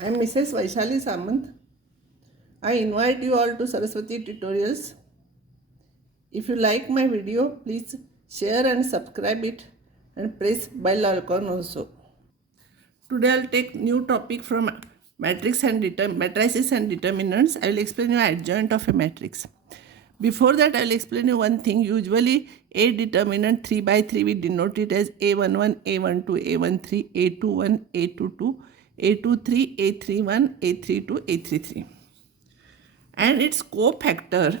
I am Mrs. Vaishali Samant. I invite you all to Saraswati tutorials. If you like my video, please share and subscribe it and press bell icon also. Today I'll take new topic from matrices and determinants. I will explain you adjoint of a matrix. Before that, I will explain you one thing. Usually, a determinant 3 by 3 we denote it as A11, A12, A13, A21, A22, A23, A31, A32, A33. And its cofactor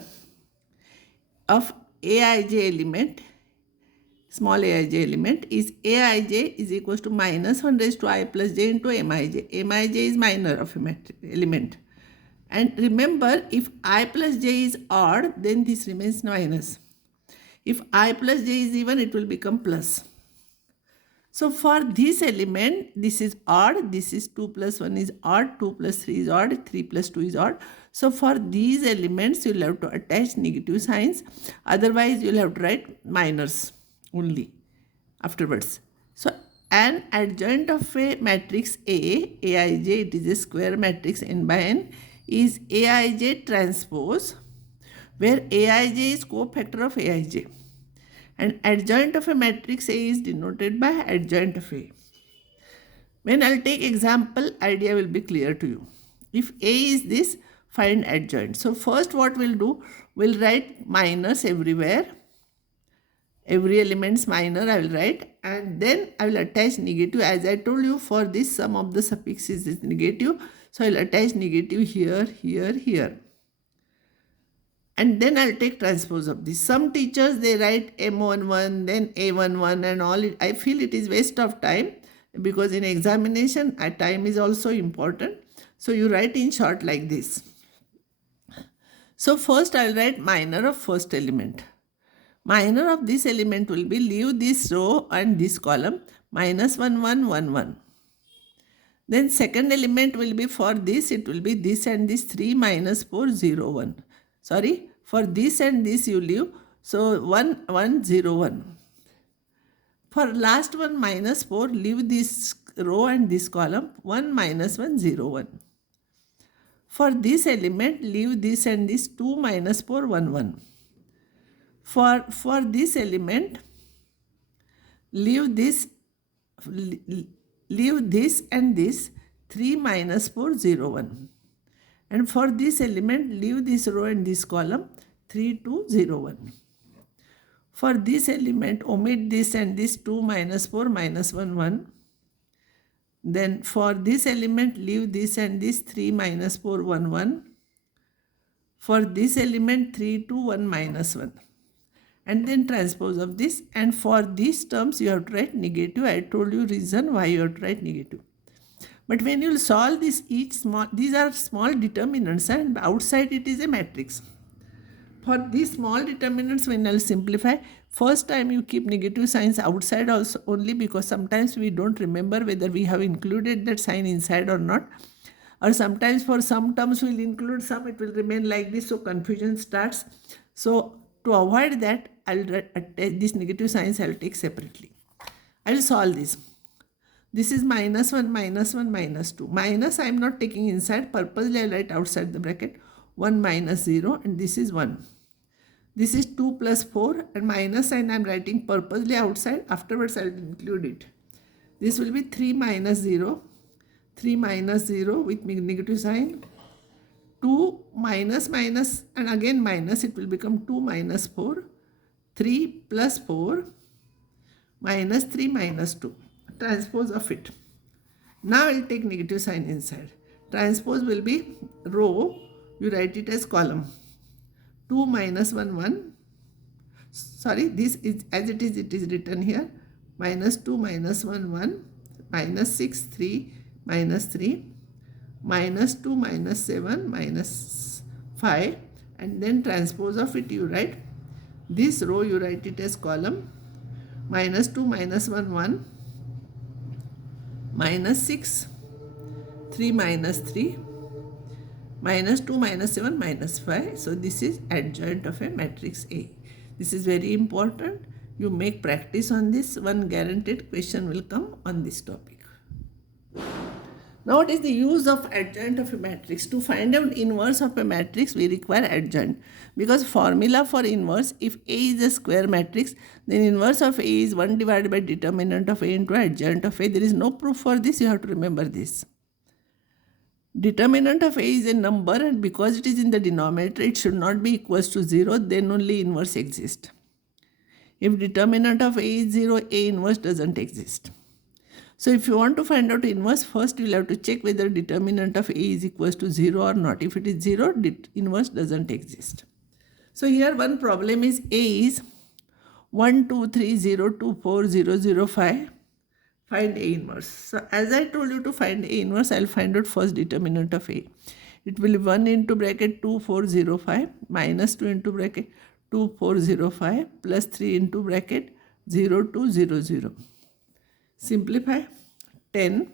of Aij element, small aij element, is Aij is equals to minus 1 raised to I plus j into Mij. Mij is minor of a element. And remember, if I plus j is odd, then this remains minus. If I plus j is even, it will become plus. So for this element, this is odd, this is 2 plus 1 is odd, 2 plus 3 is odd, 3 plus 2 is odd. So for these elements, you will have to attach negative signs. Otherwise, you will have to write minors only afterwards. So an adjoint of a matrix A, Aij, it is a square matrix n by n, is Aij transpose, where Aij is cofactor of Aij. And adjoint of a matrix A is denoted by adjoint of A. When I'll take example, idea will be clear to you. If A is this, find adjoint. So first what we'll do, we'll write minors everywhere. Every element's minor I will write, and then I will attach negative. As I told you, for this sum of the suffixes is negative. So I will attach negative here, here, here. And then I'll take transpose of this. Some teachers, they write M11, then A11 and all. I feel it is waste of time, because in examination, time is also important. So you write in short like this. So first I'll write minor of first element. Minor of this element will be, leave this row and this column, minus 1, 1, 1, 1. Then second element will be, for this, it will be this and this 3 minus 4, 0, 1. Sorry, for this and this you leave. So 1, 1, 0, 1. For last one, minus 4, leave this row and this column, 1, minus 1, 0, 1. For this element, leave this and this 2, minus 4, 1, 1. For this element, leave this and this 3, minus 4, 0, 1. And for this element, leave this row and this column, 3, 2, 0, 1. For this element, omit this and this 2, minus 4, minus 1, 1. Then for this element, leave this and this 3, minus 4, 1, 1. For this element, 3, 2, 1, minus 1. And then transpose of this. And for these terms, you have to write negative. I told you reason why you have to write negative. But when you solve this, these are small determinants, and outside it is a matrix. For these small determinants, when I'll simplify, first time you keep negative signs outside also, only because sometimes we don't remember whether we have included that sign inside or not. Or sometimes for some terms we'll include some, it will remain like this, so confusion starts. So to avoid that, I'll attach these negative signs, I'll take separately. I will solve this. This is minus 1, minus 1, minus 2. Minus I am not taking inside. Purposely I write outside the bracket. 1 minus 0, and this is 1. This is 2 plus 4, and minus sign I am writing purposely outside. Afterwards I will include it. This will be 3 minus 0. 3 minus 0 with negative sign. 2 minus minus and again minus, it will become 2 minus 4. 3 plus 4 minus 3 minus 2. Transpose of it. Now I will take negative sign inside. Transpose will be row, you write it as column. 2 minus 1, 1. Sorry, this is as it is written here. Minus 2 minus 1, 1. Minus 6, 3, minus 3. Minus 2 minus 7, minus 5. And then transpose of it, you write. This row, you write it as column. Minus 2 minus 1, 1. Minus 6, 3 minus 3, minus 2 minus 7, minus 5. So this is adjoint of a matrix A. This is very important. You make practice on this. One guaranteed question will come on this topic. Now, what is the use of adjoint of a matrix? To find out inverse of a matrix, we require adjoint. Because formula for inverse, if A is a square matrix, then inverse of A is 1 divided by determinant of A into adjoint of A. There is no proof for this, you have to remember this. Determinant of A is a number, and because it is in the denominator, it should not be equals to 0, then only inverse exists. If determinant of A is 0, A inverse doesn't exist. So if you want to find out inverse, first you will have to check whether determinant of A is equals to 0 or not. If it is 0, inverse doesn't exist. So here one problem is A is 1, 2, 3, 0, 2, 4, 0, 0, 5. Find A inverse. So as I told you to find A inverse, I will find out first determinant of A. It will be 1 into bracket 2, 4, 0, 5 minus 2 into bracket 2, 4, 0, 5 plus 3 into bracket 0, 2, 0, 0. Simplify. 10,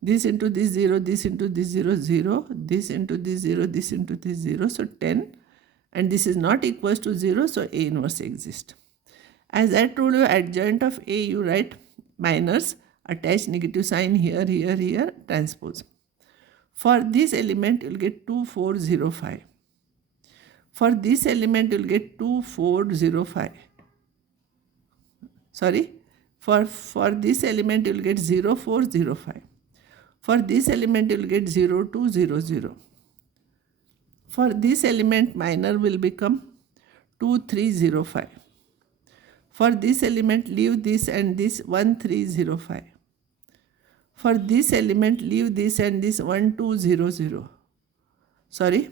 this into this 0, this into this 0, 0, this into this 0, this into this 0, so 10, and this is not equals to 0, so A inverse exists. As I told you, adjoint of A, you write minus, attach negative sign here, here, here, transpose. For this element, you will get 2, 4, 0, 5. For this element, you will get 2, 4, 0, 5. Sorry. For this element, you will get 0, 4, 0, 5. For this element, you will get 0, 2, 0, 0. For this element, minor will become 2, 3, 0, 5. For this element, leave this and this 1, 3, 0, 5. For this element, leave this and this 1, 2, 0, 0. Sorry.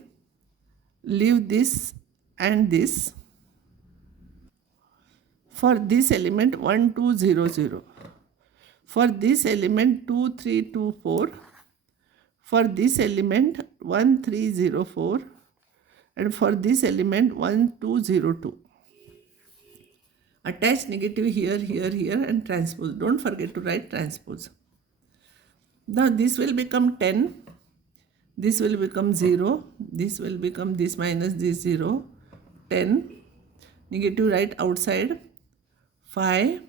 Leave this and this. For this element 1, 2, 0, 0. For this element 2, 3, 2, 4. For this element 1, 3, 0, 4. And for this element 1, 2, 0, 2. Attach negative here, here, here and transpose. Don't forget to write transpose. Now this will become 10. This will become 0. This will become this minus this 0. 10. Negative write outside. 5,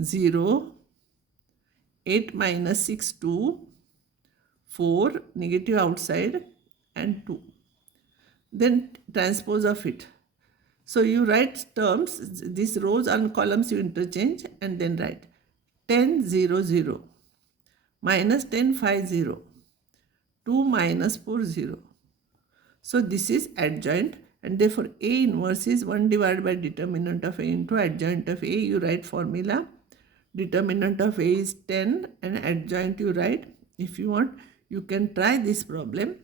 0, 8 minus 6, 2, 4, negative outside and 2. Then transpose of it. So you write terms, these rows and columns you interchange and then write 10, 0, 0, minus 10, 5, 0, 2 minus 4, 0. So this is adjoint. And therefore, A inverse is 1 divided by determinant of A into adjoint of A. You write formula. Determinant of A is 10 and adjoint you write. If you want, you can try this problem.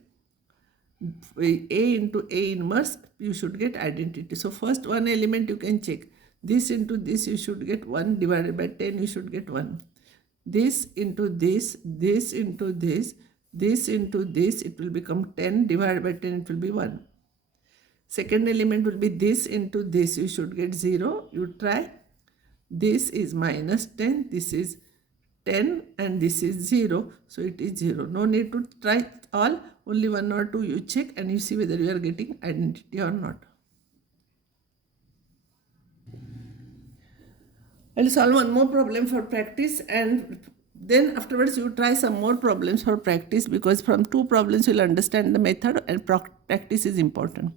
A into A inverse, you should get identity. So first one element you can check. This into this, you should get 1 divided by 10, you should get 1. This into this, this into this, this into this, it will become 10 divided by 10, it will be 1. Second element will be this into this, you should get 0. You try. This is minus 10, this is 10 and this is 0. So it is 0. No need to try all, only 1 or 2 you check and you see whether you are getting identity or not. I will solve one more problem for practice and then afterwards you try some more problems for practice, because from 2 problems you will understand the method and practice is important.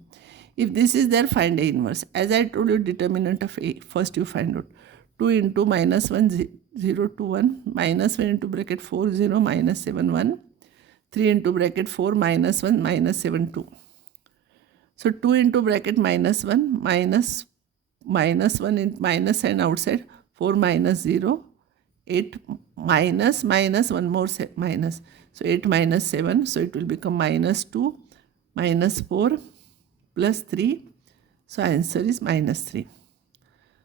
If this is there, find A inverse. As I told you, determinant of A. First you find out. 2 into minus 1, 0, 2, 1. Minus 1 into bracket 4, 0, minus 7, 1. 3 into bracket 4, minus 1, minus 7, 2. So 2 into bracket minus 1, minus 1 in minus and outside. 4 minus 0. 8 minus 1 more minus. So 8 minus 7. So it will become minus 2, minus 4. Plus 3, so answer is minus 3.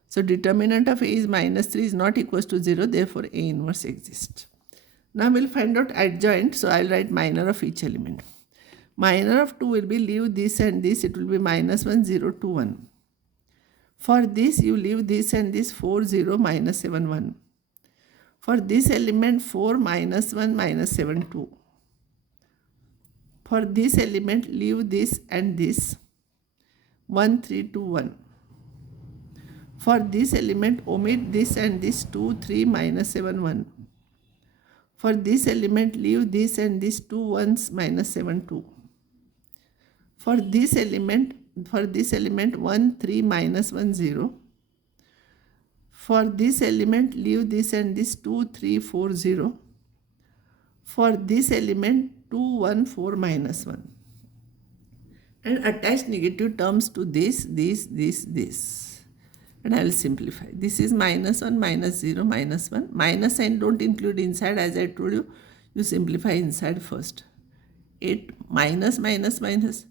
So determinant of A is minus 3 is not equals to 0, therefore A inverse exists. Now we will find out adjoint, so I will write minor of each element. Minor of 2 will be leave this and this, it will be minus 1, 0, 2, 1. For this you leave this and this 4, 0, minus 7, 1. For this element 4, minus 1, minus 7, 2. For this element leave this and this 1, 3, 2, 1. For this element omit this and this 2, 3, minus 7, 1. For this element, leave this and this 2 ones minus 7 2. For this element 1 3 minus 1 0. For this element, leave this and this 2 3 4 0. For this element 2 1 4 minus 1. And attach negative terms to this. And I will simplify. This is minus 1, minus 0, minus 1. Minus sign don't include inside, as I told you. You simplify inside first. 8 minus minus minus.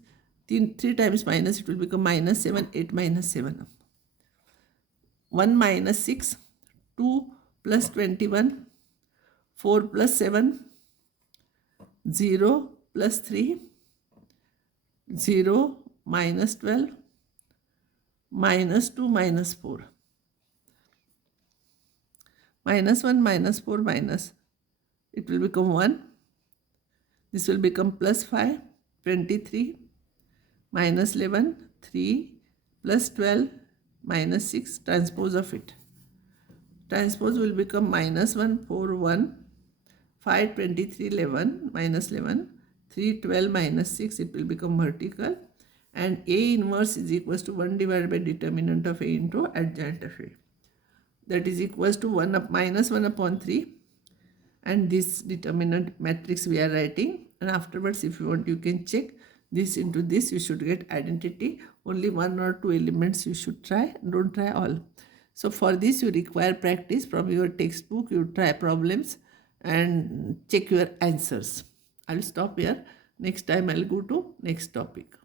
3 times minus, it will become minus 7. 8 minus 7. 1 minus 6. 2 plus 21. 4 plus 7. 0 plus 3. 0 minus 12. Minus 2 minus 4. Minus 1 minus 4 minus. It will become 1. This will become plus 5. 23. Minus 11. 3 plus 12 minus 6. Transpose of it. Transpose will become minus 1 4 1. 5 23 11 minus 11. 3 12 minus 6. It will become vertical. And A inverse is equals to 1 divided by determinant of A into adjoint of A. That is equals to minus 1 upon 3. And this determinant matrix we are writing. And afterwards, if you want, you can check this into this. You should get identity. Only 1 or 2 elements you should try. Don't try all. So for this, you require practice from your textbook. You try problems and check your answers. I'll stop here. Next time I'll go to next topic.